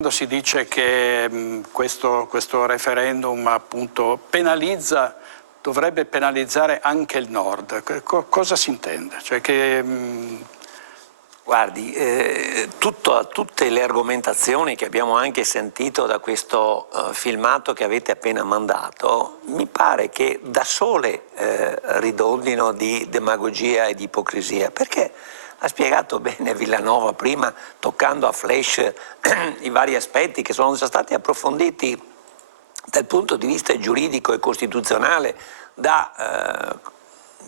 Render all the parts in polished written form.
Quando si dice che questo referendum appunto dovrebbe penalizzare anche il Nord, cosa si intende? Cioè Guardi, tutte le argomentazioni che abbiamo anche sentito da questo filmato che avete appena mandato, mi pare che da sole ridondino di demagogia e di ipocrisia, perché ha spiegato bene Villanova prima, toccando a flash i vari aspetti che sono già stati approfonditi dal punto di vista giuridico e costituzionale da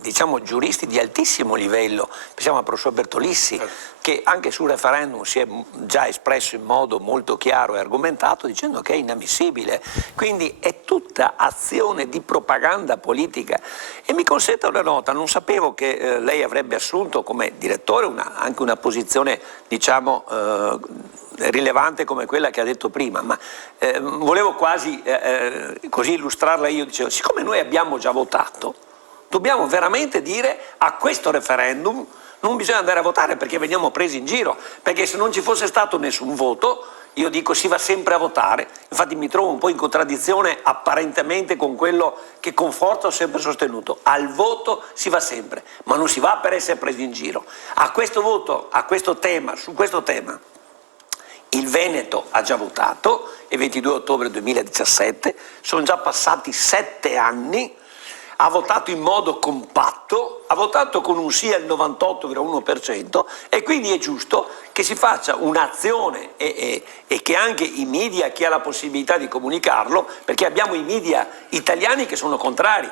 diciamo giuristi di altissimo livello. Pensiamo al professor Bertolissi, che anche sul referendum si è già espresso in modo molto chiaro e argomentato dicendo che è inammissibile. Quindi è tutta azione di propaganda politica. E mi consenta una nota, non sapevo che lei avrebbe assunto come direttore anche una posizione diciamo rilevante come quella che ha detto prima, ma volevo quasi così illustrarla io. Dicevo, siccome noi abbiamo già votato, dobbiamo veramente dire a questo referendum non bisogna andare a votare perché veniamo presi in giro, perché se non ci fosse stato nessun voto, io dico si va sempre a votare. Infatti mi trovo un po' in contraddizione apparentemente con quello che con forza ho sempre sostenuto: al voto si va sempre, ma non si va per essere presi in giro. A questo voto, su questo tema, il Veneto ha già votato, il 22 ottobre 2017, sono già passati 7 anni, ha votato in modo compatto, ha votato con un sì al 98,1% e quindi è giusto che si faccia un'azione e che anche i media, chi ha la possibilità di comunicarlo, perché abbiamo i media italiani che sono contrari,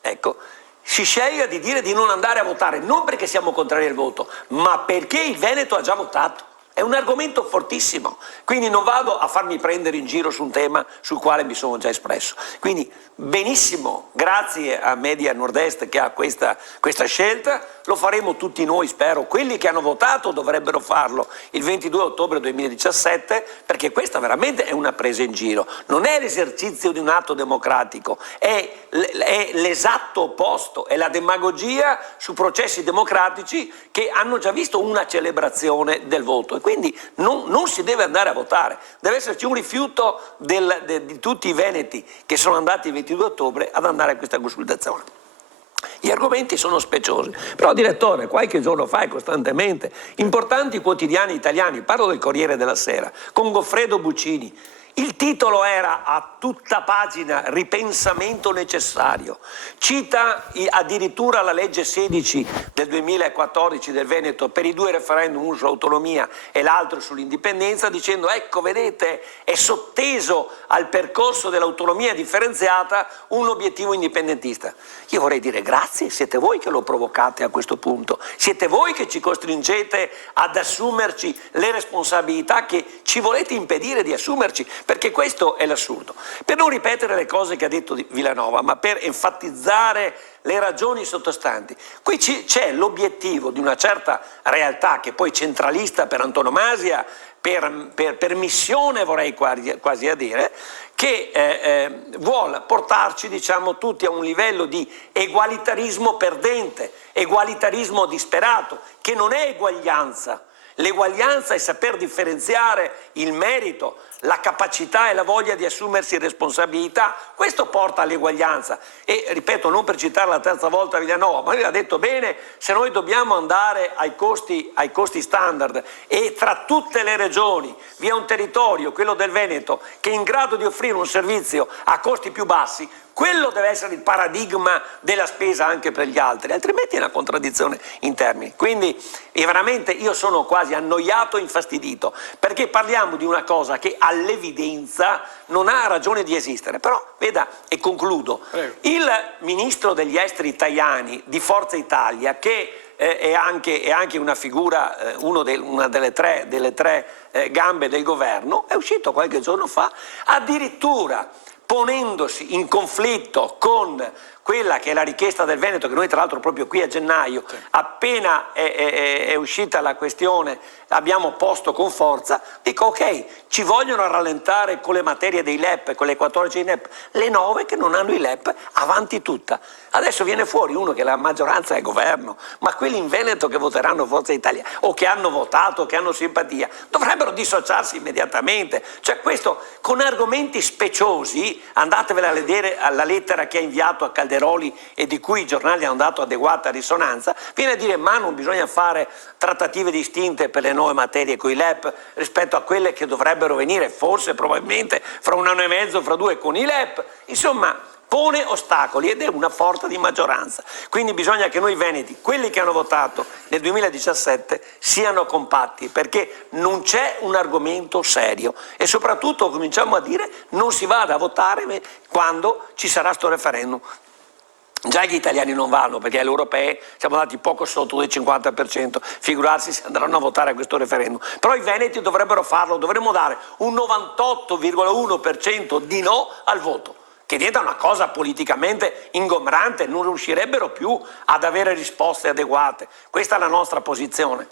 ecco, si scelga di dire di non andare a votare, non perché siamo contrari al voto, ma perché il Veneto ha già votato. È un argomento fortissimo, quindi non vado a farmi prendere in giro su un tema sul quale mi sono già espresso. Quindi benissimo, grazie a Media Nord-Est che ha questa scelta, lo faremo tutti noi, spero. Quelli che hanno votato dovrebbero farlo il 22 ottobre 2017, perché questa veramente è una presa in giro, non è l'esercizio di un atto democratico, è l'esatto opposto, è la demagogia su processi democratici che hanno già visto una celebrazione del voto. E quindi non si deve andare a votare, deve esserci un rifiuto di tutti i veneti che sono andati il 22 ottobre ad andare a questa consultazione. Gli argomenti sono speciosi, però direttore, qualche giorno fa e costantemente, importanti quotidiani italiani, parlo del Corriere della Sera, con Goffredo Buccini, il titolo era a tutta pagina ripensamento necessario, cita addirittura la legge 16 del 2014 del Veneto per i 2 referendum, uno sull'autonomia e l'altro sull'indipendenza, dicendo ecco vedete è sotteso al percorso dell'autonomia differenziata un obiettivo indipendentista. Io vorrei dire grazie, siete voi che lo provocate a questo punto, siete voi che ci costringete ad assumerci le responsabilità che ci volete impedire di assumerci, perché questo è l'assurdo. Per non ripetere le cose che ha detto Villanova, ma per enfatizzare le ragioni sottostanti, qui c'è l'obiettivo di una certa realtà che poi centralista per antonomasia, per missione vorrei quasi a dire, che vuole portarci diciamo tutti a un livello di egualitarismo perdente, egualitarismo disperato, che non è eguaglianza. L'eguaglianza è saper differenziare il merito, la capacità e la voglia di assumersi responsabilità. Questo porta all'eguaglianza. E ripeto, non per citare la terza volta Villanova, ma lui ha detto bene, se noi dobbiamo andare ai costi standard e tra tutte le regioni vi è un territorio, quello del Veneto, che è in grado di offrire un servizio a costi più bassi, quello deve essere il paradigma della spesa anche per gli altri, altrimenti è una contraddizione in termini. Quindi veramente io sono quasi annoiato e infastidito, perché parliamo di una cosa che all'evidenza non ha ragione di esistere. Però, veda, e concludo, il ministro degli esteri Tajani di Forza Italia, che è anche una figura, una delle tre gambe del governo, è uscito qualche giorno fa addirittura ponendosi in conflitto con quella che è la richiesta del Veneto, che noi tra l'altro proprio qui a gennaio, appena è uscita la questione, abbiamo posto con forza, dico ok, ci vogliono rallentare con le materie dei LEP, con le 14 LEP, le 9 che non hanno i LEP, avanti tutta. Adesso viene fuori uno che la maggioranza è il governo, ma quelli in Veneto che voteranno Forza Italia o che hanno votato, che hanno simpatia, dovrebbero dissociarsi immediatamente. Cioè questo con argomenti speciosi, andatevela a vedere alla lettera che ha inviato a Calderoli e di cui i giornali hanno dato adeguata risonanza, viene a dire ma non bisogna fare trattative distinte per le nuove materie con i LEP rispetto a quelle che dovrebbero venire forse probabilmente fra 1 anno e mezzo, fra 2 con i LEP, insomma pone ostacoli ed è una forza di maggioranza. Quindi bisogna che noi veneti, quelli che hanno votato nel 2017, siano compatti, perché non c'è un argomento serio e soprattutto cominciamo a dire non si vada a votare quando ci sarà sto referendum. Già gli italiani non vanno perché alle europee siamo andati poco sotto del 50%, figurarsi se andranno a votare a questo referendum. Però i veneti dovrebbero farlo, dovremmo dare un 98,1% di no al voto, che diventa una cosa politicamente ingombrante, non riuscirebbero più ad avere risposte adeguate. Questa è la nostra posizione.